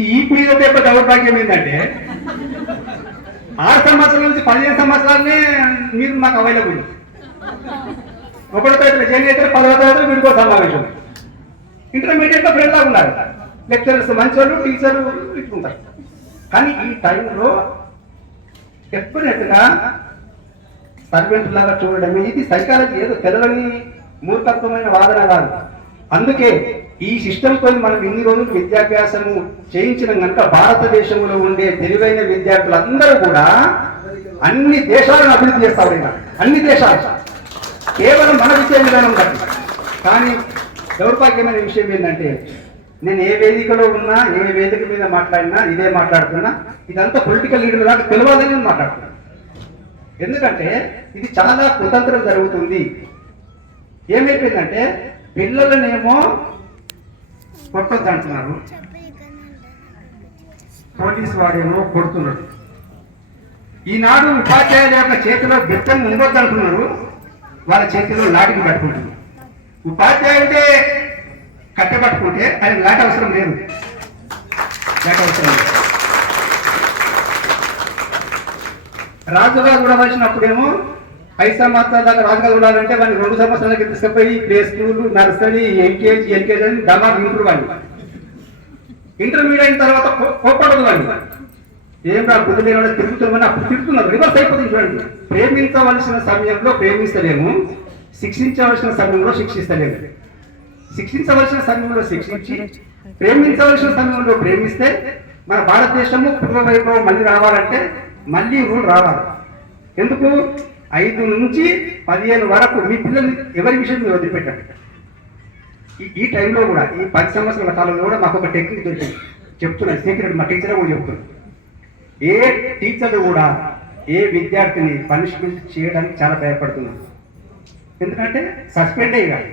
ఈ మీద పెద్ద దౌర్భాగ్యం ఏంటంటే 6 సంవత్సరాల నుంచి 15 సంవత్సరాలనే మీరు మాకు అవైలబుల్. 1వ తరగతిలో జాయిన్ అయితే 10వ తరగతిలో వీడికో సమావేశం. ఇంటర్మీడియట్లో ఫ్రెండ్ లాగా ఉన్నారు, లెక్చరర్స్ మంచోళ్ళు, టీచర్లు ఇచ్చుకుంటారు. కానీ ఈ టైంలో డెఫినెట్గా సర్వెంట్ లాగా చూడడమే ఇది సైకాలజీ. ఏదో తెలవని మూర్ఖత్వమైన వాదన కాదు. అందుకే ఈ సిస్టంతో మనం ఇన్ని రోజులు విద్యాభ్యాసము చేయించడం కనుక భారతదేశంలో ఉండే తెలివైన విద్యార్థులందరూ కూడా అన్ని దేశాలను అభివృద్ధి చేస్తారు. అన్ని దేశాలు కేవలం మన విద్యా విధానం బట్టి. కానీ దౌర్భాగ్యమైన విషయం ఏంటంటే నేను ఏ వేదికలో ఉన్నా, ఏ వేదిక మీద మాట్లాడినా ఇదే మాట్లాడుతున్నా. ఇదంతా పొలిటికల్ లీడర్ దాకా తెలియాలని నేను మాట్లాడుతున్నా. ఎందుకంటే ఇది చాలా కుతంత్రం జరుగుతుంది. ఏమైపోయిందంటే పిల్లలనేమో కొట్టొద్దు అంటున్నారు, పోలీసు వాడేమో కొడుతున్నాడు. ఈనాడు ఉపాధ్యాయుల యొక్క చేతిలో బెత్తం ఉండొద్దు అంటున్నారు, వాళ్ళ చేతిలో లాఠీని పట్టుకుంటున్నారు. ఉపాధ్యాయుడే కట్టెపట్టుకుంటే ఆయన లాఠీ అవసరం లేదు, లాఠీ అవసరం లేదు. రాజుగా చూడవలసినప్పుడేమో 5 సంవత్సరాల దాకా రాజుగా చూడాలంటే వాడిని 2 సంవత్సరాలకి తీసుకుపోయి ప్లే స్కూల్, నర్సరీ, ఎల్కేజీ అని దమార్ ఇంటర్ వాడిని. ఇంటర్మీడియట్ అయిన తర్వాత కోప్పడదు వాడిని. ఏం రా బుద్ధి లేని తిరుగుతున్నామని అప్పుడు తిరుగుతున్నారు. రివర్స్ అయిపోతుంది చూడండి. ప్రేమించవలసిన సమయంలో ప్రేమిస్తలేము, శిక్షించవలసిన సమయంలో శిక్షిస్తలేము. శిక్షించవలసిన సమయంలో శిక్షించి, ప్రేమించవలసిన సమయంలో ప్రేమిస్తే మన భారతదేశము పూర్వవైభవం మళ్ళీ రావాలంటే మళ్ళీ రూల్ రావాలి. ఎందుకు 5 నుంచి 15 వరకు మీ పిల్లలు ఎవరి విషయం మీరు వదిలిపెట్టారు. ఈ టైంలో కూడా ఈ 10 సంవత్సరాల కాలంలో కూడా మాకు ఒక టెక్నిక్ దొరికింది. చెప్తున్నాను సీక్రెట్, మా టీచర్ కూడా చెప్తున్నాను. ఏ టీచర్లు కూడా ఏ విద్యార్థిని పనిష్మెంట్ చేయడానికి చాలా భయపడుతున్నారు. ఎందుకంటే సస్పెండ్ అయ్యారు.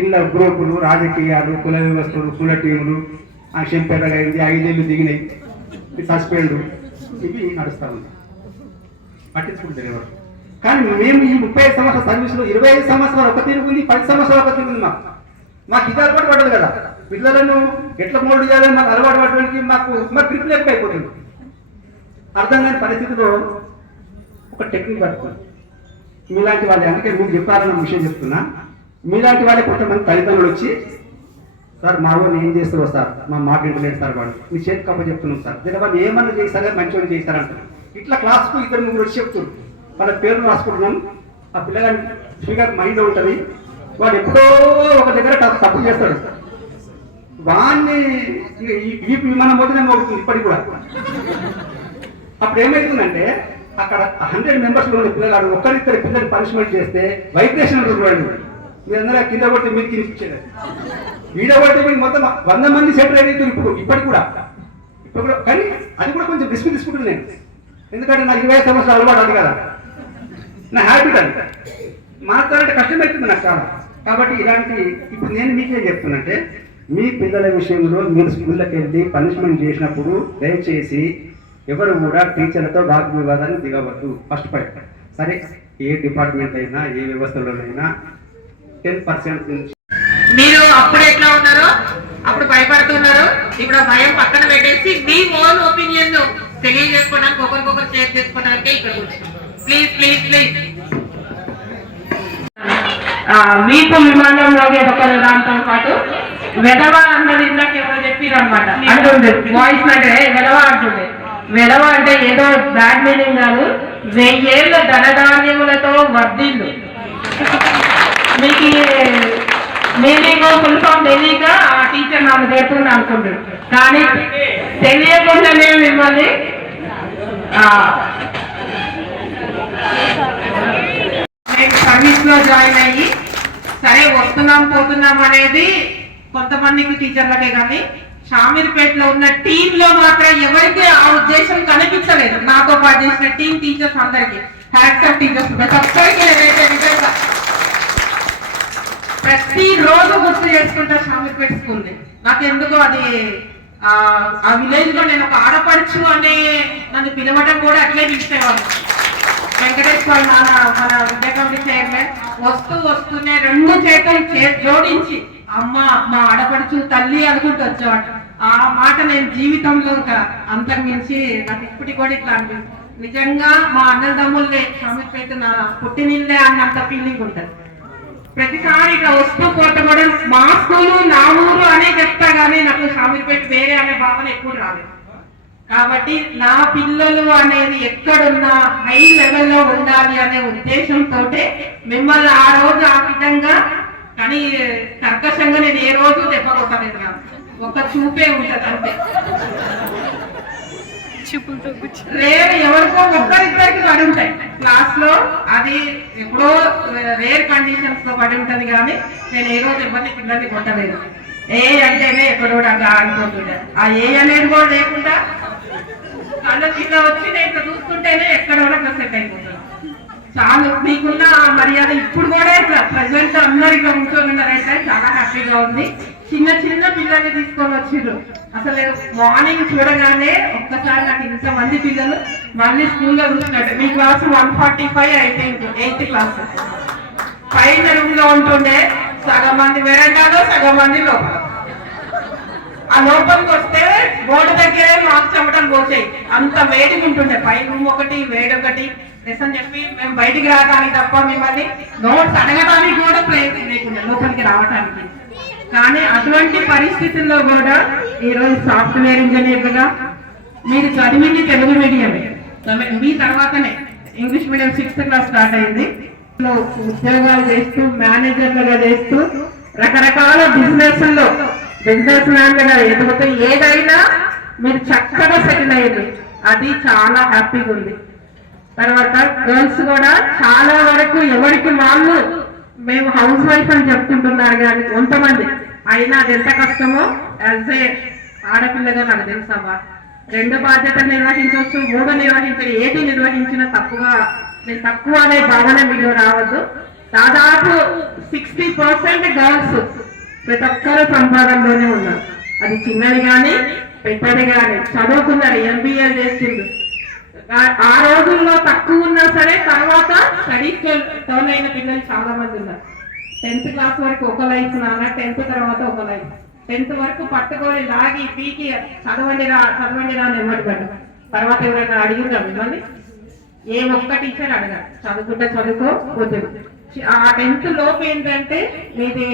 ఇలా గ్రూపులు, రాజకీయాలు, కుల వ్యవస్థలు, కుల టీములు, శంపెరగైంది, 5 ఏళ్ళు దిగినాయి, సస్పెండ్, ఇవి నడుస్తూ ఉన్నాయి. పట్టించుకుంటారు ఎవరు. కానీ మేము ఈ 35 సంవత్సరాల సర్వీసులో 25 సంవత్సరాలు ఒక తీరు ఉంది, 10 సంవత్సరాలు ఒక తీరు ఉంది. మాకు ఇది అలవాటు పడదు కదా. పిల్లలను ఎట్లా మోల్డ్ చేయాలని మాకు అలవాటు పడడానికి మాకు గ్రిప్ ఎక్కువ అయిపోతుంది. అర్థం కాని పరిస్థితిలో ఒక టెక్నిక్ పడుతుంది. మీలాంటి వాళ్ళు, అందుకే మీకు చెప్పాలన్న విషయం చెప్తున్నా, మీలాంటి వాళ్ళే కొంతమంది తల్లిదండ్రులు వచ్చి, సార్ మా వాళ్ళు ఏం చేస్తారో సార్, మా మాట ఇంటలేదు సార్, వాడు మీ చేతి కప్ప చెప్తున్నాం సార్, దీని వాళ్ళు ఏమన్నా చేస్తారా మంచిగా చేస్తారంటారు. ఇట్లా క్లాస్కు 2-3 వచ్చి చెప్తున్నారు. వాళ్ళ పేర్లు రాసుకుంటున్నాం. ఆ పిల్లగాని ఫిగర్ మైండ్లో ఉంటుంది. వాడు ఎప్పుడో ఒక దగ్గర తప్పు చేస్తాడు. వాడిని ఈ విమానం పోతేనే అవుతుంది ఇప్పటికి కూడా. అప్పుడు ఏమవుతుందంటే అక్కడ 100 మెంబర్స్లో ఉండే పిల్లలు ఒక్కరిద్దరు పిల్లలు పనిష్మెంట్ చేస్తే వైబ్రేషన్ చూడండి. మీరందరూ కింద కొడితే మీరు తినిపించేది, వీడియో కొడితే మీరు మొత్తం 100 మంది సెటిల్ అయితే ఇప్పటికి కూడా. కానీ అది కూడా కొంచెం రిస్క్ తీసుకుంటుంది నేను. ఎందుకంటే నాకు 20 సంవత్సరాలు అలవాటు అది కదా, నా హ్యాబిట్ అది. మాట్లాడంటే కష్టమవుతుంది నాకు చాలా. కాబట్టి ఇలాంటి ఇప్పుడు నేను మీకేం చెప్తున్నంటే, మీ పిల్లల విషయంలో మీరు స్కూళ్ళకి వెళ్ళి పనిష్మెంట్ చేసినప్పుడు దయచేసి ఎవరు కూడా టీచర్లతో వాగ్ వివాదాన్ని దిగవద్దు. First point. సరే, ఏ డిపార్ట్మెంట్ అయినా ఏ వ్యవస్థలోనైనా 10% నుంచి మీరు అప్పుడు ఎట్లా ఉన్నారో అప్పుడు భయపడుతున్నారు. ఇప్పుడు ఆ భయం పక్కన పెట్టేసి మీ ఓన్ ఒపీనియన్ తెలియజేసుకోవడానికి, ఒకరికొకరు షేర్ చేసుకోవడానికి ఇక్కడ కూర్చున్నాం. Please please please. మీకు విమానంలోకి ఒకరు దాంతో పాటు వెధవ అన్నది ఇందాక ఎవరో చెప్పారు అనమాట. అంటుండే వాయిస్ అంటే వెధవ అంటుండే. వెధవ అంటే ఏదో బ్యాడ్ మీనింగ్ కాదు, 1000 ఏళ్ళ ధనధాన్యములతో వర్ధిల్లు. మీకు మీనింగ్ ఫుల్ ఫామ్ తెలియక ఆ టీచర్ నాకు చెప్తుంది అనుకుంటాడు. కానీ తెలియకుండానే మిమ్మల్ని సర్వీస్ లో జాయిన్ అయ్యి సరే వస్తున్నాం పోతున్నాం అనేది కొంతమందికి టీచర్లకే, కానీ షామీర్పేటలో ఉన్న టీమ్ లో మాత్రం ఎవరికి ఆ ఉద్దేశం కనిపించలేదు. నాతో పాటు చేసిన టీమ్ టీచర్స్ అందరికి హ్యాట్స్ ఆఫ్ టీచర్స్. ప్రతి రోజు గుర్తు చేసుకుంటా షామీర్పేట స్కూల్ ని. నాకెందుకు అది ఆ విలేజ్ లో నేను ఒక ఆడపడుచు అనే నన్ను పిలవడం కూడా అట్లే పిలిచేవాళ్ళు. వెంకటేశ్వర నాన్న మన విద్యా కమిటీ చైర్మన్ వస్తూనే 2 చేతులు జోడించి అమ్మ మా ఆడపడుచు తల్లి అనుకుంటూ వచ్చేవాడు. ఆ మాట నేను జీవితంలో అంతకు మించి నాకు ఇప్పటికి కూడా ఇట్లా అనిపిస్తుంది. నిజంగా మా అన్నదమ్ముల్లే షామీర్పేట నా పుట్టినిల్లే అన్నంత ఫీలింగ్ ఉంటుంది. ప్రతిసారి ఇట్లా వస్తూ పోతపడం మా స్కూలు నా ఊరు అనే చెప్తా, కానీ నాకు షామీర్పేట వేరే అనే భావన ఎప్పుడు రాలేదు. కాబట్టి నా పిల్లలు అనేది ఎక్కడున్నా హై లెవెల్లో ఉండాలి అనే ఉద్దేశంతో మిమ్మల్ని ఆ రోజు ఆ విధంగా, కానీ కర్కశంగా నేను ఏ రోజు దెబ్బ కొట్టలేదు. నాకు ఒక చూపే ఉంటది అంతే. రేర్ ఎవరికో ఒక్కరిద్దరికి పడి ఉంటాయి క్లాస్ లో, అది ఎప్పుడో రేర్ కండిషన్స్ లో పడి ఉంటది. కానీ నేను ఏ రోజు ఎవరిని పిల్లల్ని కొట్టలేదు. ఏ అంటేనే ఎక్కడో అట్లా ఆడుకుంటుండే, ఆ ఏ అనేది కూడా లేకుండా కళ్ళ కింద వచ్చి నేను ఇట్లా చూస్తుంటేనే ఎక్కడ కూడా అట్లా సెట్ అయిపోతుంది. చాలా మీకున్న మర్యాద ఇప్పుడు కూడా ఇట్లా ప్రజెంట్ అందరు ఇక్కడ కూర్చోనున్నారంటే చాలా హ్యాపీగా ఉంది. చిన్న చిన్న పిల్లల్ని తీసుకొని వచ్చిండ్రు. అసలు మార్నింగ్ చూడగానే ఒక్కసారి నాకు ఇంతమంది పిల్లలు మళ్ళీ స్కూల్లో చూసినట్టు. మీ క్లాస్ 145 అయితే 8th క్లాస్ పైన రూమ్ లో ఉంటుండే, సగం మంది వెరండాలో సగం మంది లోపల. ఆ లోపలికి వస్తే బోర్డు దగ్గరే మాకు చెమటలు పోసాయి, అంత వేడిగా ఉంటుండే. పై రూమ్ ఒకటి వేడి ఒకటి అని చెప్పి మేము బయటికి రావడానికి తప్ప మిమ్మల్ని నోట్స్ అడగడానికి కూడా ప్రయత్నం లేకుండా లోపలికి రావడానికి. కానీ అటువంటి పరిస్థితుల్లో కూడా ఈరోజు సాఫ్ట్వేర్ ఇంజనీర్లుగా మీరు చదివింది తెలుగు మీడియమే, మీ తర్వాతనే English medium 6th class start అయింది. ఉద్యోగాలు చేస్తూ మేనేజర్లుగా చేస్తూ రకరకాల బిజినెస్ మ్యాన్లుగా ఎదుగుతూ ఏదైనా మీరు చక్కగా సెటిల్ అయ్యింది, అది చాలా హ్యాపీగా ఉంది. తర్వాత గర్ల్స్ కూడా చాలా వరకు ఎవరికి వాళ్ళు మేము హౌస్ వైఫ్ అని చెప్పుకుంటున్నారు, కానీ కొంతమంది అయినా అది ఎంత కష్టమో యాజ్ ఏ ఆడపిల్లగా నాకు తెలుసా. 2 బాధ్యతలు నిర్వహించవచ్చు, 3 నిర్వహించడం, ఏది నిర్వహించినా నేను తక్కువ అనే భావన మీరు రావద్దు. దాదాపు 60% గర్ల్స్ ప్రతి ఒక్కరు సంపాదనలోనే ఉన్నారు. అది చిన్నది కానీ పెద్దది కానీ చదువుకున్నారు, MBA చేసిండు. ఆ రోజుల్లో తక్కువ ఉన్నా సరే తర్వాత స్టడీస్ టర్న్ అయిన పిల్లలు చాలా మంది ఉన్నారు. 10th క్లాస్ వరకు ఒక లైఫ్ నాన్న, 10th తర్వాత ఒక లైఫ్. 10th వరకు పట్టుకొని లాగి పీకి చదవండి రా అని ఎమ్మటి పడ్డ తర్వాత ఎవరైనా అడిగిందా మిమ్మల్ని? ఏ ఒక్క టీచర్ అడగారు, చదువుకుంటే చదువుకోవద్దు. ఆ 10th లోపు ఏంటంటే మీది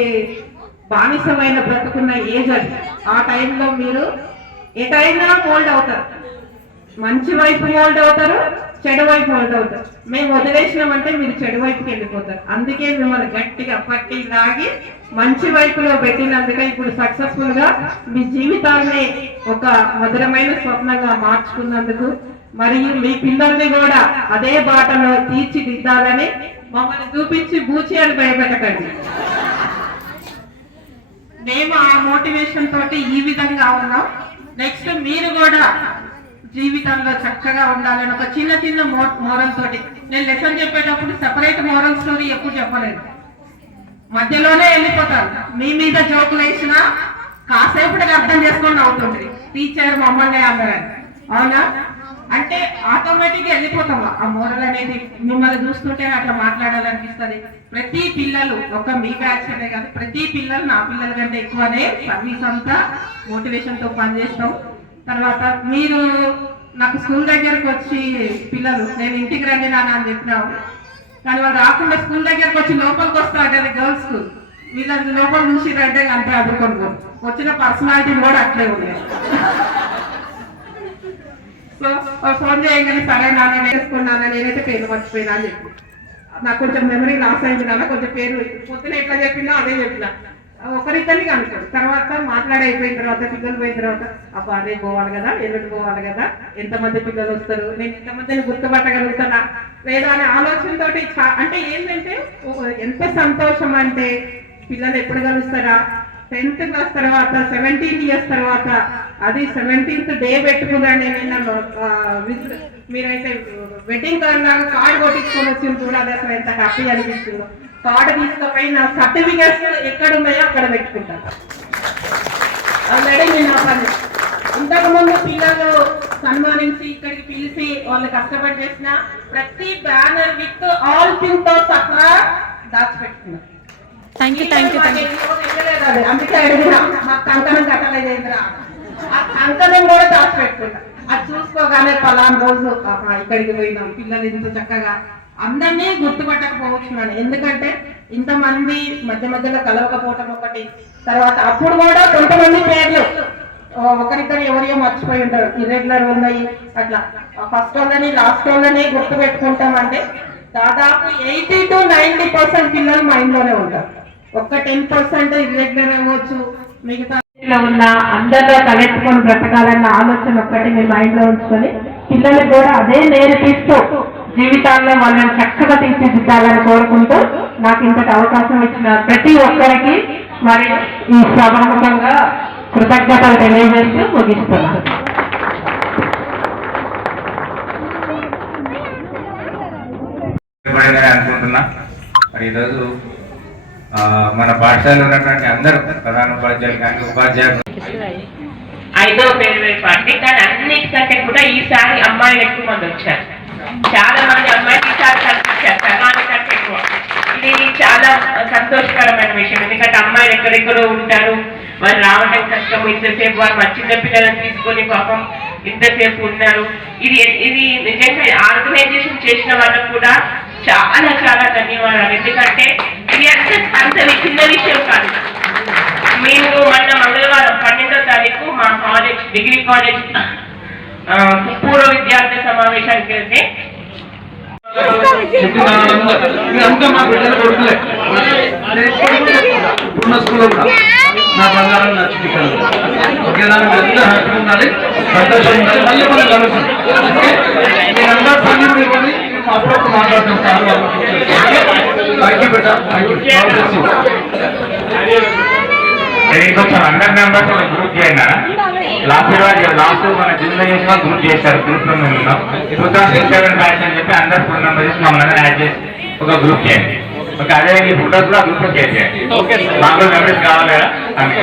బానిసమైన బ్రతుకున్న ఏజ్ అది. ఆ టైంలో మీరు ఎటైనా మోల్డ్ అవుతారు, మంచి వైపు మోల్డ్ అవుతారు, చెడు వైపు మోల్డ్ అవుతారు. మేము వదిలేసినామంటే మీరు చెడు వైపుకి వెళ్ళిపోతారు. అందుకే మిమ్మల్ని గట్టిగా పట్టి లాగి మంచి వైపులో పెట్టినందుకే ఇప్పుడు సక్సెస్ఫుల్ గా మీ జీవితాన్ని ఒక మధురమైన స్వప్నంగా మార్చుకున్నందుకు, మరియు మీ పిల్లల్ని కూడా అదే బాటలో తీర్చిదిద్దాలని మమ్మల్ని చూపించి బూచి అని భయపెట్టకండి. మేము ఆ మోటివేషన్ తోటి ఈ విధంగా ఉన్నాం. నెక్స్ట్ మీరు కూడా జీవితంలో చక్కగా ఉండాలని ఒక చిన్న మోరల్ తోటి నేను లెసన్ చెప్పేటప్పుడు సెపరేట్ మోరల్ స్టోరీ ఎప్పుడు చెప్పలేదు, మధ్యలోనే వెళ్ళిపోతాను. మీ మీద జోకులు వేసినా కాసేపటికి అర్థం చేసుకొని అవుతుంది టీచర్ మమ్మల్ని అందరని. అవునా? అంటే ఆటోమేటిక్ గా వెళ్ళిపోతాం. ఆ మోరల్ అనేది మిమ్మల్ని చూస్తుంటే అట్లా మాట్లాడాలనిపిస్తుంది. ప్రతి పిల్లలు ఒక మీ బ్యాచ్ అనే కాదు, ప్రతి పిల్లలు నా పిల్లల కంటే ఎక్కువనే సర్వీస్ అంతా మోటివేషన్ తో పనిచేస్తాం. తర్వాత మీరు నాకు స్కూల్ దగ్గరకు వచ్చి పిల్లలు నేను ఇంటికి రండి నాన్న అని చెప్పినావు, కానీ వాళ్ళు రాకుండా స్కూల్ దగ్గరకు వచ్చి లోపలికి వస్తా అంటే గర్ల్స్ స్కూల్ వీళ్ళని లోపల చూసి రంటే అంతే అదుర్కొని వచ్చిన పర్సనాలిటీ కూడా అట్లే ఉన్నాయి. సో ఫోన్ చేయగానే సరే నాన్న నేర్చుకున్నాను, నేనైతే పేరు మర్చిపోయినా అని చెప్పి నాకు కొంచెం మెమరీ లాస్ అయింది నాన్న, కొంచెం పేరు పొద్దున ఎట్లా చెప్పినా అదే చెప్పినా. ఒకరిద్దరిని అనుకోండి. తర్వాత మాట్లాడైపోయిన తర్వాత పిల్లలు పోయిన తర్వాత అబ్బా అదే పోవాలి కదా, ఎల్లుండి పోవాలి కదా, ఎంతమంది పిల్లలు వస్తారు, నేను ఎంతమందిని గుర్తుపట్టగలుగుతానా లేదా అనే ఆలోచనతోటి అంటే ఏంటంటే ఎంత సంతోషం అంటే పిల్లలు ఎప్పుడు కలుస్తారా 10th క్లాస్ తర్వాత 17 years తర్వాత, అది 17th డే పెట్టుకున్నాను నేను. మీరైతే వెడ్డింగ్ కార్డు కొట్టించుకొని వచ్చింది కూడా, అది అసలు ఎంత హ్యాపీ అనిపిస్తుందో. కార్డు తీసుకుపోయి నా సర్టిఫికేట్స్ ఎక్కడ ఉన్నాయో అక్కడ పెట్టుకుంటాను. ఆల్రెడీ నేను ఆ పని ఇంతకుముందు పిల్లలు సన్మానించి ఇక్కడికి పిలిచి వాళ్ళు కష్టపడి చేసిన ప్రతి బ్యానర్ విత్ ఆల్ థింగ్ తో సహా దాచిపెట్టుకున్నారు. అందుకే అడిగినా మాకు కంకణం కట్టలేదేంద్రా, ఆ కంకణం కూడా దాచిపెట్టుకుంటా. అది చూసుకోగానే పలానా రోజు ఇక్కడికి పోయినాం పిల్లలు ఇంత చక్కగా అందరినీ గుర్తుపట్టకపోవచ్చు. ఎందుకంటే ఇంతమంది మధ్యలో కలవకపోవటం ఒకటి, తర్వాత అప్పుడు కూడా కొంతమంది పేర్లు ఒకరిద్దరు ఎవరియో మర్చిపోయి ఉంటారు, ఇర్రెగ్యులర్ ఉన్నాయి అట్లా. ఫస్ట్ వాళ్ళని లాస్ట్ వాళ్ళని గుర్తు పెట్టుకుంటామంటే దాదాపు 80 to 90% పిల్లలు మైండ్ లోనే ఉంటారు. ఒక్క 10% ఇర్రెగ్యులర్ అవ్వచ్చు, మిగతా ఉన్న అందరిలో తలెత్తుకొని బ్రతకాలన్న ఆలోచన ఒక్కటి మీ మైండ్ లో ఉంచుకొని పిల్లలకు కూడా అదే నేర్పిస్తూ జీవితాల్లో వాళ్ళని చక్కగా తీర్చిదిద్దాలని కోరుకుంటూ నాకు ఇంతటి అవకాశం ఇచ్చిన ప్రతి ఒక్కరికి మరి ఈ సభాముఖంగా కృతజ్ఞతలు తెలియజేస్తూ ముగిస్తున్నాను. అనుకుంటున్నా. మరి ఈరోజు మన పాఠశాలలో ఉన్నటువంటి అందరూ ప్రధాన ఉపాధ్యాయులు కానీ ఉపాధ్యాయులు 5వ పేరు పార్టీ, కానీ అన్నిటికంటే కూడా ఈసారి అమ్మాయిలు ఎక్కువ మంది వచ్చారు. చాలా మంది అమ్మాయిలు ఈసారి కనిపించారు సగాని కంటే ఎక్కువ. ఇది చాలా సంతోషకరమైన విషయం, ఎందుకంటే అమ్మాయిలు ఎక్కడెక్కడో ఉంటారు, వారు రావటం కష్టం, ఇంతసేపు వారు మా చిన్న పిల్లలను తీసుకొని పాపం ఇంతసేపు ఉన్నారు. ఇది నిజంగా ఆర్గనైజేషన్ చేసిన వాళ్ళకు కూడా చాలా చాలా ధన్యవాదాలు. ఎందుకంటే ఇది అంత చిన్న విషయం కాదు. మేము మొన్న మంగళవారం 12వ తారీఖు మా కాలేజ్ డిగ్రీ కాలేజ్ పూర్వ విద్యార్థి సమావేశానికి వెళ్తే మా బిడ్డలు కొడుకులే ఉన్న స్కూల్లో కూడా నా బంగారం నా చిటికలు ఓకేనా? ఎంత హ్యాపీ ఉండాలి, సంతోషం ఉండాలి. మళ్ళీ మనం కలుస్తాం. మీరందరూ పని పెట్టుకొని అప్పుడప్పుడు మాట్లాడతాం సార్ వాళ్ళు. Thank you beta, thank you. కొంచెం అందరి మెంబర్స్ గ్రూప్ చేయండి. లాస్ట్ మన జిల్లా చేసిన గ్రూప్ చేశారు. గ్రూప్ లో మేము ఉన్నాం. 2007 బ్యాచ్ అని చెప్పి అందరు ఫోన్ నెంబర్ చేసి మమ్మల్ని యాడ్ చేసి ఒక గ్రూప్ చేయండి. ఓకే, అదే ఈ ఫోటోస్ కూడా గ్రూప్ లో చేయండి. మాకు మెమరీస్ కావాలి కదా అందుకే